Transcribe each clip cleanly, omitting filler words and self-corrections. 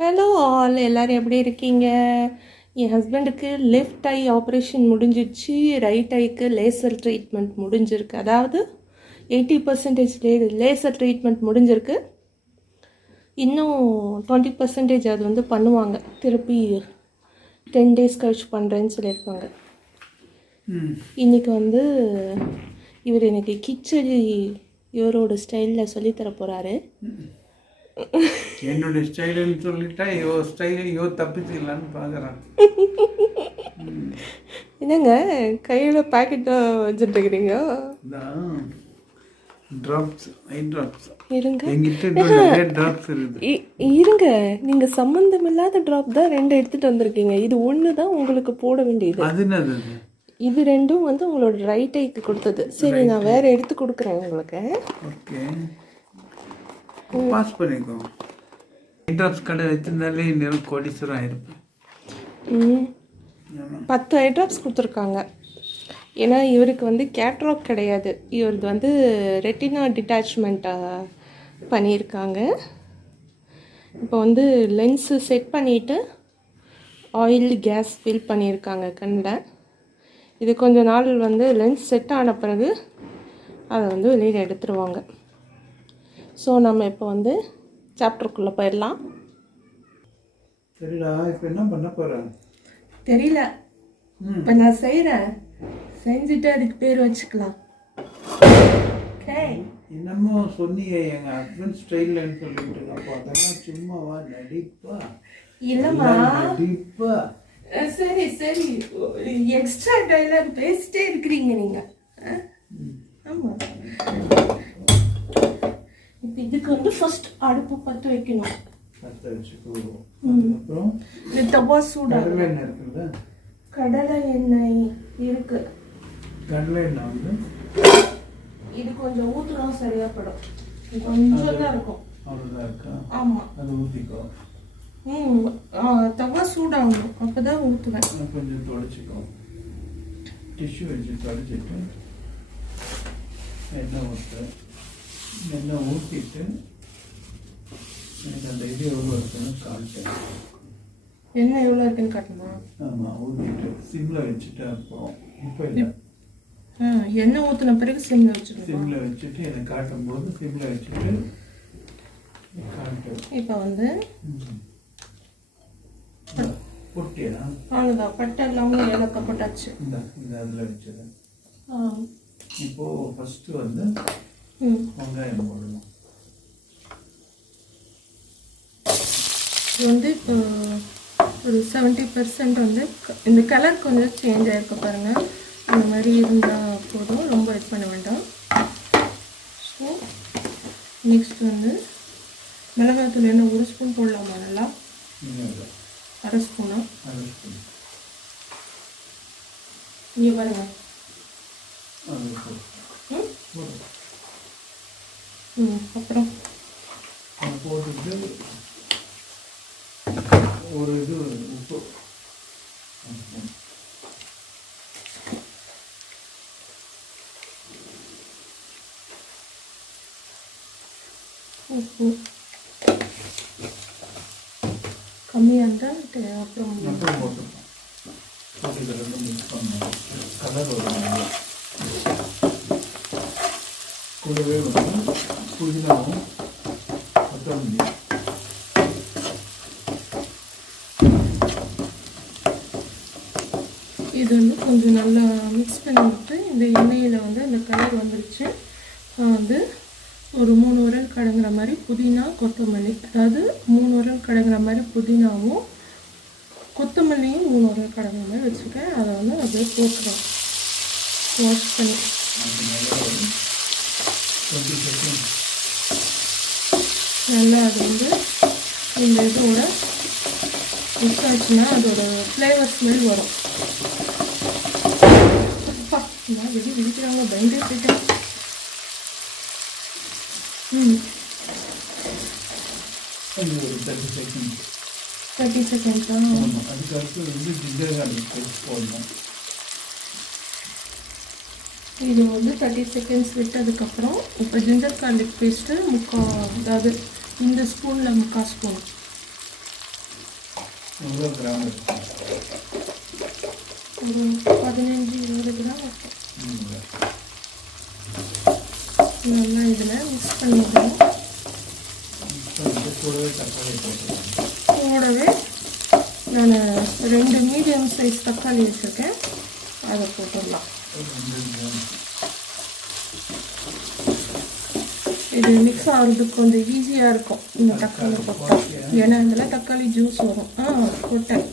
Hello all, எல்லோரும் எப்படி இருக்கீங்க? என் ஹஸ்பண்டுக்கு லெஃப்ட் ஐ ஆப்ரேஷன் முடிஞ்சிடுச்சு, ரைட் ஐக்கு லேசர் ட்ரீட்மெண்ட் முடிஞ்சிருக்கு. அதாவது 80% லேசர் ட்ரீட்மெண்ட் முடிஞ்சிருக்கு. இன்னும் 20% அது வந்து பண்ணுவாங்க. திருப்பி 10 days கழிச்சு பண்ணுறேன்னு சொல்லியிருக்காங்க. இன்றைக்கி வந்து இவர் எனக்கு கிச்சடி இவரோட ஸ்டைலில் சொல்லித்தர போகிறாரு. என்னுடைய ஸ்டைலுன்னு சொல்லிட்டா இவ தப்பிச்சிக்கலான்னு பார்க்குறான். என்னங்க கையில் பாக்கெட்டாக வச்சுட்டுருக்கிறீங்க? ட்ராப்ஸ், ஐ ட்ராப்ஸ் இருங்க, என்கிட்ட நிறைய ட்ராப்ஸ் இருக்குது. இருங்க, நீங்கள் சம்மந்தம் இல்லாத ட்ராப் தான் 2 எடுத்துகிட்டு வந்திருக்கீங்க. இது ஒன்று தான் உங்களுக்கு போட வேண்டியது. அது என்னது? இது 2ம் வந்து உங்களோட ரைட் ஐக்கு கொடுத்தது. சரி, நான் வேறு எடுத்து கொடுக்குறேன் உங்களுக்கு. ஓகே, பாஸ் பண்ணிக்கோ. ஐ ட்ராப்ஸ் கடை வச்சிருந்தாலே இன்னும் கோடீஸ்வரம் ஆயிருப்பேன். 10 ஐ ட்ராப்ஸ் கொடுத்துருக்காங்க. ஏன்னா இவருக்கு வந்து கேட்ராக் கிடையாது, இவருக்கு வந்து ரெட்டினா டிட்டாச்மெண்ட்டாக பண்ணியிருக்காங்க. இப்போ வந்து லென்ஸு செட் பண்ணிவிட்டு ஆயில் கேஸ் ஃபில் பண்ணியிருக்காங்க கண்ணில். இது கொஞ்ச நாள் வந்து லென்ஸ் செட் ஆன பிறகு அதை வந்து வெளியில் எடுத்துருவாங்க. ஸோ நம்ம இப்போ வந்து சாப்டருக்குள்ளே போயிடலாம். சரிடா, இப்போ என்ன பண்ண போகிறேன் தெரியல. இப்போ நான் செய்கிறேன், செஞ்சுட்டு அதுக்கு பேர் வச்சுக்கலாம். என்னமோ சொன்னீங்க எங்கள் ஹஸ்பண்ட் ஸ்டைல்லன்னு சொல்லிட்டு. அப்போ அதெல்லாம் சும்மாவா? நடிப்பா இல்லைம்மா, நடிப்பா. சரி சரி, எக்ஸ்ட்ரா டைலாக் பேசிட்டே இருக்கிறீங்க நீங்கள். ஆமாம், இப்போ இதுக்கு வந்து ஃபர்ஸ்ட் அடுப்பு பற்ற வைக்கணும். அப்புறம் இந்த தவா சூடாக இருக்குல்ல, கடலை எண்ணெய் இருக்கு. கடலை எண்ணெய் வந்து இது கொஞ்சம் ஊற்றுனா சரியாப்படும். கொஞ்சம் தான் இருக்கும். அவ்வளோதான் இருக்கா? ஆமாம், அது ஊற்றிக்கோ. தவா சூடாகணும், அப்போ தான் ஊற்றுவேன். கொஞ்சம் தொடச்சிக்கோ, டிஷ்யூ வச்சு தொடச்சிட்டு எண்ணெய் ஊற்று. எண்ணெய் ஊற்றிட்டு எனக்கு அந்த இது எவ்வளோ இருக்குன்னு காமிச்சேன். எண்ணெய் எவ்வளோ இருக்குன்னு காட்டணுமா? ஆமாம், ஊற்றிட்டு சிம்மில் வச்சுட்டு அப்புறம் இப்போ இல்லை, எண்ணெய் ஊற்றின பிறகு சிம்மில் வச்சுட்டு சிம்மில் வச்சுட்டு எனக்கு காட்டும்போது சிம்மில் வச்சுட்டு காட்டு. இப்போ வந்து பொட்டியா? அவ்வளோதான், பட்டை இல்லாமல் ஏலக்காய் போட்டாச்சு. இந்த அதில் வச்சது. இப்போது ஃபஸ்ட்டு வந்து வெங்காயம் போடணும். இது வந்து இப்போ ஒரு 70% வந்து இந்த கலர் கொஞ்சம் சேஞ்ச் ஆகிருக்க பாருங்கள். அந்த மாதிரி இருந்தால் போதும், ரொம்ப இது பண்ண வேண்டாம். ஸோ நெக்ஸ்ட் வந்து மிளகாத்தூள் என்ன 1 ஸ்பூன் போடலாமா? நல்லா 1/2 ஸ்பூனா? இங்கே பாருங்கள். அப்புறம் போட்டுட்டு ஒரு இது உப்பு, உப்பு கம்மியாக இருந்தால் அப்புறம் போட்டுருக்கோம். போட்டு இதை ரெண்டும் மிக்ஸ் பண்ணணும். கலர் வரும். கூடவே வந்து புதினாவும் கொத்தமல்லி, இது வந்து கொஞ்சம் நல்லா மிக்ஸ் பண்ணி விட்டு இந்த எண்ணெயில் வந்து அந்த கலர் வந்துருச்சு. வந்து ஒரு 3 உரல் கலங்குற மாதிரி புதினா கொத்தமல்லி, அதாவது 3 உரல் கலங்குற மாதிரி புதினாவும் கொத்தமல்லியும் 3 உரல் கலங்குற மாதிரி வச்சுருக்கேன். அதை வந்து அப்படியே போட்டுருவேன் வாஷ் பண்ணி. நல்லா அது வந்து இந்த இதோட மிக்ஸ் ஆச்சுன்னா அதோட ஃப்ளேவர் ஸ்மெல் வரும். நான் வெளியே விழிக்கிறாங்க, பயந்தே போயிட்டேன். ஒரு 30 செகண்ட்ஸ் தான். அதுக்கடுத்து வந்து ஜிஞ்சர் கார்லிக் பேஸ்ட் போடணும். இது வந்து 30 செகண்ட்ஸ் விட்டதுக்கப்புறம் இப்போ ஜிஞ்சர் கார்லிக் பேஸ்ட்டு அதாவது இந்த ஸ்பூனில் 3/4 ஸ்பூன் எவ்வளோ கிராம் இருக்கும்? ஒரு 15-20 கிராம் இருக்கும். நல்லா இதில் மிக்ஸ் பண்ணிக்கணும். கூடவே தக்காளி போட்டுருக்கேன். கூடவே நான் 2 மீடியம் சைஸ் தக்காளி வச்சுருக்கேன், அதை போட்டுடலாம். இது மிக்ஸ் ஆகிறதுக்கு கொஞ்சம் ஈஸியாக இருக்கும் இந்த தக்காளி போட்டா, ஏன்னா இதில் தக்காளி ஜூஸ் வரும். போட்டேன்.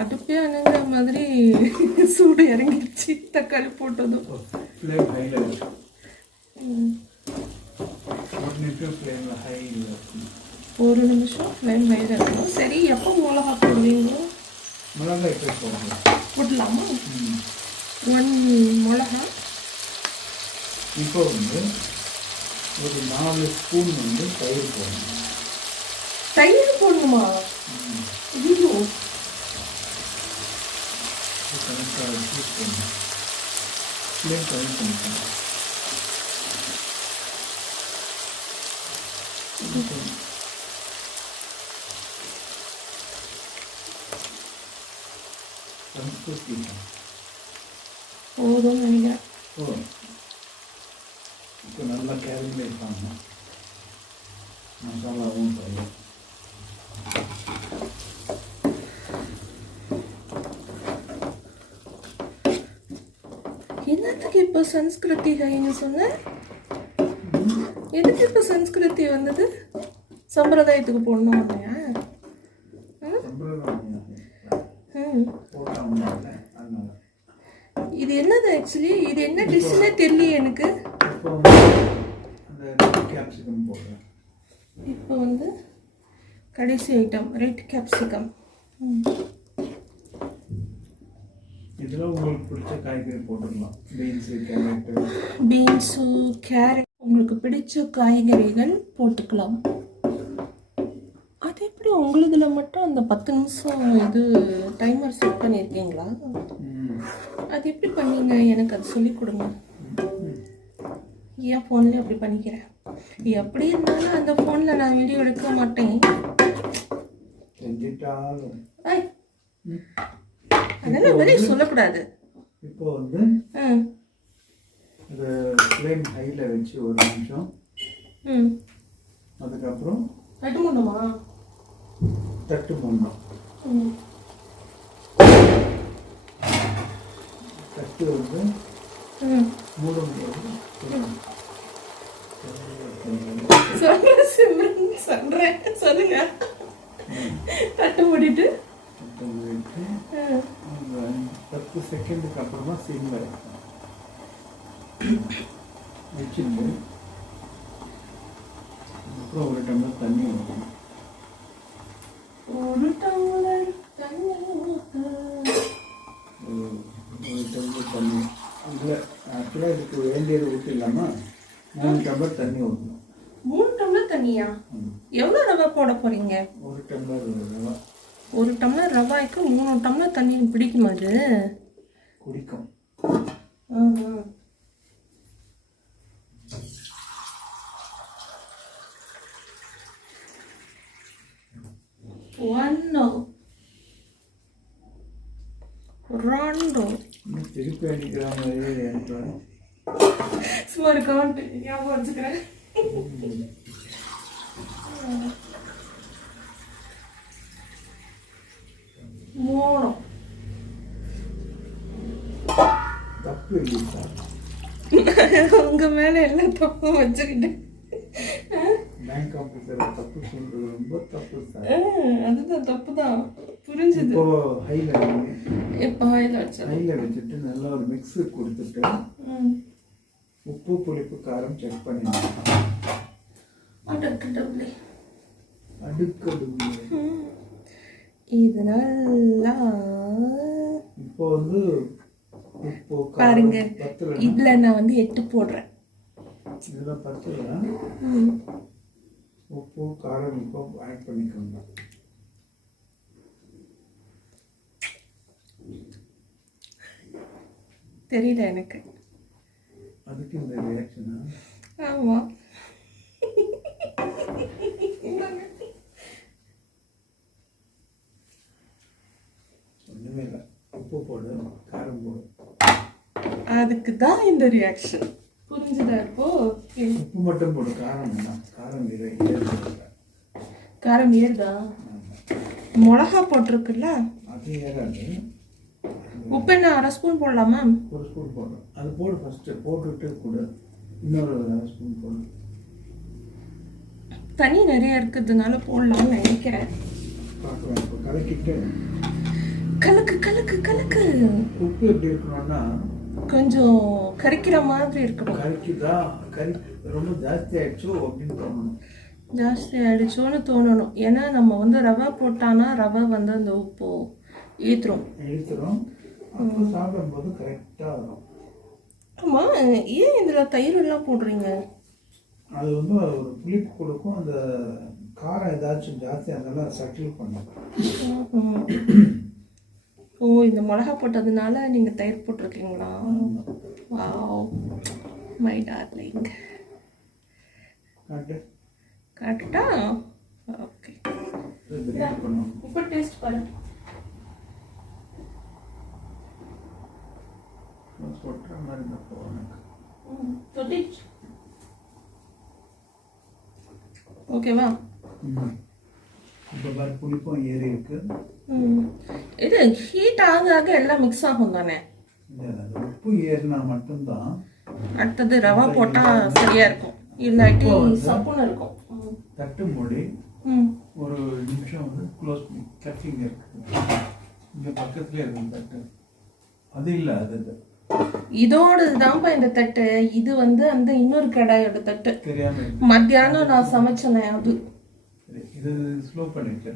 அடுப்பே அணுங்கிற மாதிரி சூடு இறங்கிடுச்சு தக்காளி போட்டதும். ஃப்ளேம் ஹையில் இருக்கும். ஒரு நிமிஷம் ஃப்ளேம் ஹையில் இருக்கணும். சரி, எப்போ மிளகா போடுவீங்க? மிளகாய் இப்போ போடலாம். போடலாமா? 1 மிளகா. இப்போ வந்து ஒரு 4 ஸ்பூன் வந்து தயிர் போடணும். தயிர் போடணுமா? ஐயோ, கணக்காக யூஸ் பண்ணணும். ஃப்ளேம் கம்மி பண்ணிக்கணும். போதும் நினைக்கிறேன். இப்போ நல்லா கேரமலைஸ் பண்ணணும். மசாலாவும் தரும். என்னத்துக்கு இப்போ சன்ஸ்கிருதி ஹைன்னு சொன்ன? எதுக்கு இப்போ சன்ஸ்கிருதி வந்தது? சம்பிரதாயத்துக்கு போடணும் இல்லையா? இது என்னது ஆக்சுவலி? இது என்ன டிஷ்ஷுன்னே தெரியல எனக்கு. இப்போ வந்து கடைசி ஐட்டம் ரெட் கேப்சிகம். இதில் உங்களுக்கு பிடிச்ச காய்கறி போட்டுக்கலாம். பீன்ஸு, கேரட், உங்களுக்கு பிடிச்ச காய்கறிகள் போட்டுக்கலாம். அது எப்படி உங்களுதுல மட்டும் அந்த 10 நிமிஷம் இது டைமர் செட் பண்ணியிருக்கீங்களா? அது எப்படி பண்ணீங்க? எனக்கு அது சொல்லிக் கொடுங்க. என் ஃபோன்லேயே அப்படி பண்ணிக்கிறேன். எப்படி இருந்தாலும் அந்த ஃபோனில் நான் வீடியோ எடுக்க மாட்டேன். அதெல்லாம் வெளியே சொல்லக்கூடாது. இப்போ வந்து இது ஃப்ளேம் ஹையில் வச்சு ஒரு நிமிஷம். அதுக்கப்புறம் தட்டு மூடணுமா? தட்டு மூடணும். தட்டு வந்து மூட முடியாது. சொல்லுங்க. தட்டு மூடிட்டு 10 செகண்டுக்கு அப்புறமா சிம்ல வச்சுட்டு அப்புறம் ஒரு டம்ளர் தண்ணி ஊற்றணும். ஒரு டம்ளர் தண்ணி தண்ணி இல்லை, ஆக்சுவலாக இதுக்கு வேண்டியது ஊற்றிடலாமா? 3 டம்ளர் தண்ணி ஊற்றணும். 3 டம்ளர் தண்ணியா? எவ்வளோ ரவை போட போறீங்க? 1 டம்ளர் ரவை. 1 டம்ளர் ரவாய்க்கு 3 டம்ளர் தண்ணி பிடிக்குமா? அது குடிக்கும். திருப்பி அடிக்கிற மாதிரி சும்மா கவுண்ட் ஞாபகம் வச்சுக்கிறேன். தப்பு இல்லையா? உங்க மேல எல்லாம் தப்பும் வச்சுக்கிட்டு பேங்க் ஆஃபீஸர் தப்பு சொல்றது ரொம்ப தப்பு சார். அதுதான் தப்பு தான், புரிஞ்சுது. இப்போ ஹைல ஹைல வச்சுட்டு நல்லா ஒரு மிக்ஸ் கொடுத்துட்டு உப்பு புளிப்பு காரம் செக் பண்ணிடலாம். அடுக்கடுப்புல இது நல்லா இப்போ வந்து உப்பு பாருங்க. இதுல நான் வந்து 8 போடுறேன். இதுல 10 உப்பு காரம் இப்போ ஆட் பண்ணிக்கோங்க. தெரியல எனக்கு. அதுக்கு இந்த ரியாக்ஷனா? ஆமா. அதுக்கு தான் இந்த ரியாக்ஷன். புரிஞ்சுதா இப்போ? உப்பு மட்டும் போடு, காரம் வேண்டாம். காரம் ஏறும். காரம் ஏறுதா? மிளகா போட்டிருக்குல்ல, அது ஏறாது. உப்பு என்ன 1/2 ஸ்பூன் போடலாமா? 1 ஸ்பூன் போடுறோம். அது போடு ஃபஸ்ட்டு, போட்டுட்டு கூட இன்னொரு 1/2 ஸ்பூன் போடு. தண்ணி நிறைய இருக்கிறதுனால போடலாம்னு நினைக்கிறேன். பார்க்கலாம். இப்போ கலக்கிட்டு கலக்கு கலக்கு கலக்கு. உப்பு எப்படி இருக்கணும்னா கொஞ்சம் கரிக்கிற மாதிரி இருக்கணும். கறிக்குதா, கறி ரொம்ப ஜாஸ்தி ஆயிடுச்சோ அப்படின்னு தோணணும். ஜாஸ்தி ஆயிடுச்சோன்னு தோணணும். ஏன்னா நம்ம வந்து ரவை போட்டானா ரவை வந்து அந்த உப்பு இழுத்துரும். அப்போ சாப்பிடும்போது கரெக்டாக வரும். ஆமாம், ஏன் இதில் தயிர் எல்லாம் போடுறீங்க? அது வந்து ஒரு புளிப்பு கொடுக்கும். அந்த காரம் ஏதாச்சும் ஜாஸ்தியாக இருந்தாலும் சட்டில் பண்ணும். ஓ, இந்த மிளகா போட்டதுனால நீங்கள் தயிர் போட்டிருக்கீங்களா? Wow, my darling. காட்டுட்டா? ஓகே, இப்போ டேஸ்ட் பாரு. சொல்கிற மாதிரி இந்த போனக்கு ஓகேவா? இப்போ பாரு, புளிப்பும் ஏறி இருக்கு. இது ஹீட் ஆக ஆக எல்லாம் மிக்ஸ் ஆகும் தானே? உப்பு ஏறினா மட்டும்தான். அடுத்தது ரவா போட்டா சரியா இருக்கும், இல்லாட்டி சப்புன்னு இருக்கும். தட்டு மூடி ஒரு நிமிஷம் வந்து க்ளோஸ் பண்ணி தட்டிங்க இருக்கு. இங்க பக்கத்துல இருக்கு தட்டு. அது இல்லை, அது இதோட தான்ப்பா இந்த தட்டு. இது வந்து அந்த இன்னொரு கடாயோட தட்டு. தெரியாம மத்தியானம் நான் சமைச்சேனே அது. இது ஸ்லோ பண்ணிட்டு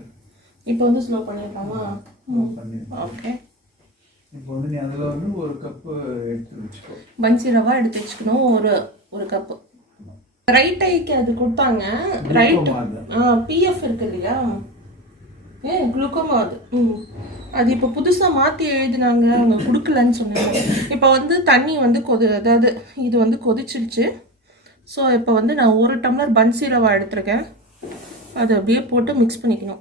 இப்போ வந்து ஸ்லோ பண்ணிடலாமா? ஓகே. இப்போ வந்து நீ அதில் வந்து 1 கப்பு எடுத்து வச்சுக்கோ. பன்சி ரவா எடுத்து வச்சுக்கணும். ஒரு கப்பு. ரைட் ஐக்கு அது கொடுத்தாங்க. ரைட் பிஎஃப் இருக்கு இல்லையா? குளுக்கோமா அது. அது இப்போ புதுசாக மாற்றி எழுதினாங்க, அவங்க கொடுக்கலன்னு சொன்னாங்க. இப்போ வந்து தண்ணி வந்து அதாவது இது வந்து கொதிச்சிடுச்சு. ஸோ இப்போ வந்து நான் 1 டம்ளர் பன்சி ரவா எடுத்துருக்கேன். அதை அப்படியே போட்டு மிக்ஸ் பண்ணிக்கணும்.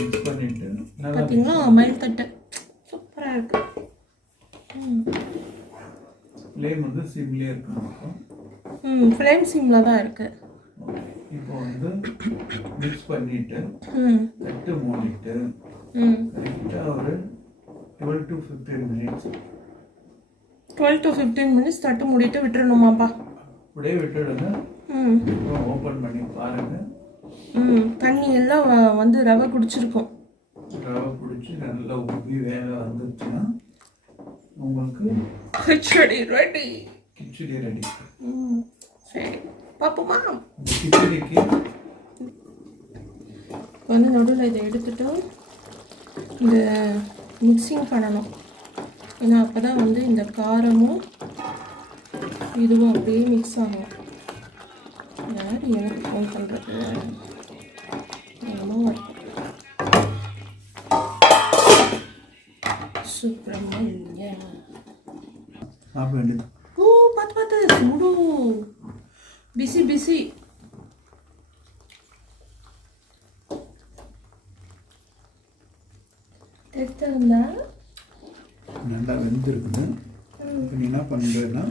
மிக்ஸ் பண்ணிட்டு பார்த்தீங்களா, மயில் தட்டை சூப்பராக இருக்கு. ஃப்ளேம் வந்து சிம்லேயே இருக்கணும். ஃப்ளேம் சிம்மில் தான் இருக்கு. இப்போ வந்து மிக்ஸ் பண்ணிட்டு தட்டு மூடிட்டு கரெக்டாக ஒரு 12 to 15 minutes 12 to 15 minutes தட்டு மூடிட்டு விட்டுறணுமாப்பா? அப்படியே விட்டுடுங்க. ஓப்பன் பண்ணி பாருங்க. தண்ணி எல்லாம் வந்து ரவை குடிச்சிருக்கும். ரவை குடிச்சு நல்லா உப்பி வேலை வந்துச்சுன்னா உங்களுக்கு கிச்சடி ரெடி. கிச்சடி ரெடி. சரி, பாப்போமா? கிச்சடிக்கு வந்து நடுவில் இதை எடுத்துட்டு இந்த மிக்சிங் பண்ணணும். ஏன்னா அப்போ தான் வந்து இந்த காரமும் இதுவும் அப்படியே மிக்ஸ் ஆகும். யார் எனக்கு ஃபோன் பண்ணுறது? என்னமோ சுப்பிரமணியா. ஓ, பார்த்து சூடு. Busy busy. எடுத்துருந்தா நல்லா வெந்திருக்குது. நீ என்ன பண்ணுறேன்னா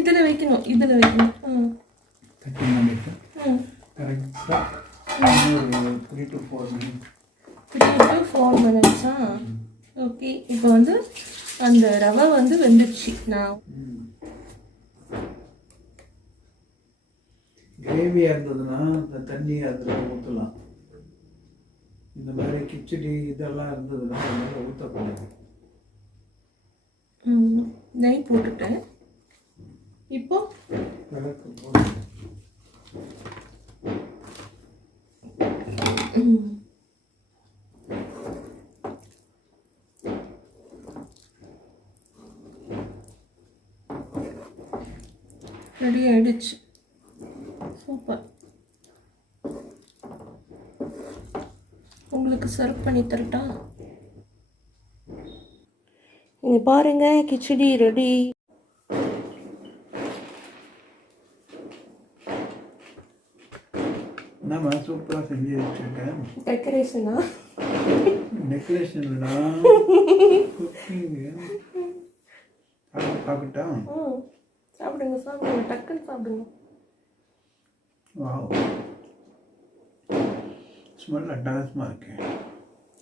இதில் வைக்கணும். தட்டி பண்ணிட்டு கரெக்டாக 3 to 4 minutes. 3 to 4 minutes. Okay, இப்போ வந்து அந்த ரவை வந்து வெந்துடுச்சு. நான் கிரேவியாக இருந்ததுன்னா அந்த தண்ணி அதில் ஊற்றலாம். இந்த மாதிரி கிச்சடி இதெல்லாம் இருந்ததுன்னா அதனால ஊற்றக்கூடாது. நெய் போட்டுட்டேன். இப்போ விளக்கு போட்டு ரெடி ஆயிடுச்சு. சூப்பர். உங்களுக்கு சர்வ் பண்ணி தரட்டா? இங்க பாருங்க, கிச்சடி ரெடி. நம்ம சூப்பராக செஞ்சு வச்சுருக்கேன். டெக்கரேஷனா? டெக்கரேஷன் குக்கிங் பார்க்கட்டா? சாப்பிடுங்க சாப்பிடுங்க, டக்குன்னு சாப்பிடுங்க. வாவ், ஸ்மெல் அட்டகாசமாக இருக்கு.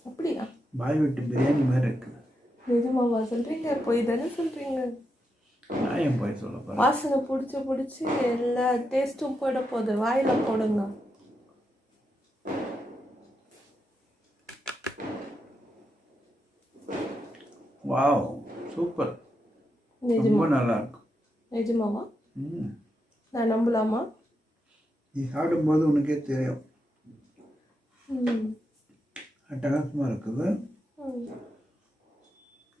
அப்படியா? பாய் வீட்டு பிரியாணி மாதிரி இருக்குது. நிஜமாவா சொல்கிறீங்க? போய் தானே சொல்கிறீங்க. நான் ஏன் போய் சொல்ல போகிறேன்? வாசனை பிடிச்சி எல்லா டேஸ்ட்டும் போயிட போகுது. வாயில் போடுங்க. வாவ், சூப்பர், ரொம்ப நல்லா இருக்கும். நிஜமாவா? நான் நம்பலாமா? நீ சாப்பிடும்போது உனக்கே தெரியும். அட்டகாசமாக இருக்குது.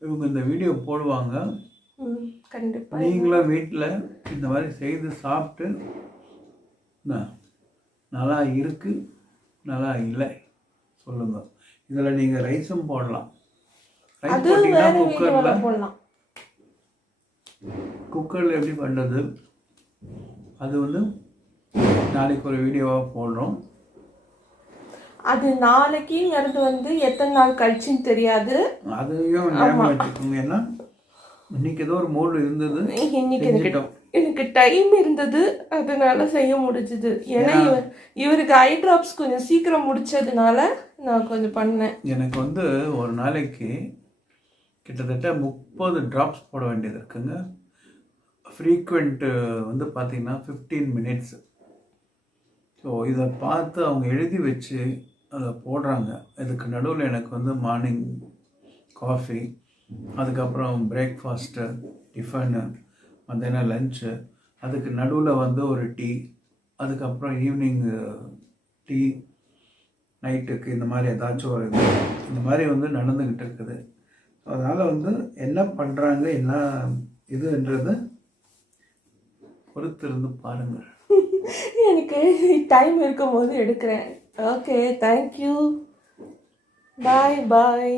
இவங்க இந்த வீடியோ போடுவாங்க. கண்டிப்பாக நீங்களும் வீட்டில் இந்த மாதிரி செய்து சாப்பிட்டு நல்லா இருக்கு நல்லா இல்லை சொல்லுங்க. இதில் நீங்கள் ரைஸும் போடலாம். ரைஸ் போட்டிங்கன்னா குக்கரில் எப்படி பண்ணுறது அது வந்து நாளைக்கு ஒரு வீடியோவாக போடுறோம். அது நாளைக்குங்கிறது வந்து எத்தனை நாள் கழிச்சுன்னு தெரியாது. அதையும் ஞாபகம் வச்சுக்கோங்க. ஏன்னா இன்னைக்கு ஏதோ ஒரு மூடு இருந்தது, இன்னைக்கு எனக்கு டைம் இருந்தது, அதனால செய்ய முடிஞ்சுது. ஏன்னா இவருக்கு ஐ ட்ராப்ஸ் கொஞ்சம் சீக்கிரம் முடிச்சதுனால நான் கொஞ்சம் பண்ணேன். எனக்கு வந்து ஒரு நாளைக்கு கிட்டத்தட்ட 30 ட்ராப்ஸ் போட வேண்டியது இருக்குங்க. ஃப்ரீக்வெண்ட் வந்து பார்த்திங்கன்னா 15 மினிட்ஸ். ஸோ இதை பார்த்து அவங்க எழுதி வச்சு அதை போடுறாங்க. இதுக்கு நடுவில் எனக்கு வந்து மார்னிங் காஃபி, அதுக்கப்புறம் பிரேக்ஃபாஸ்ட்டு, டிஃபனு, மத்தியானம் லஞ்சு, அதுக்கு நடுவில் வந்து ஒரு டீ, அதுக்கப்புறம் ஈவினிங் டீ, நைட்டுக்கு இந்த மாதிரி ஏதாச்சும் ஒரு இந்த மாதிரி வந்து நடந்துக்கிட்டு இருக்குது. அதனால் வந்து என்ன பண்ணுறாங்க என்ன இதுன்றது பொறுத்திருந்து பாருங்கள். எனக்கு டைம் இருக்கும் போது எடுக்கிறேன். ஓகே, தேங்க்யூ, பாய் பாய்.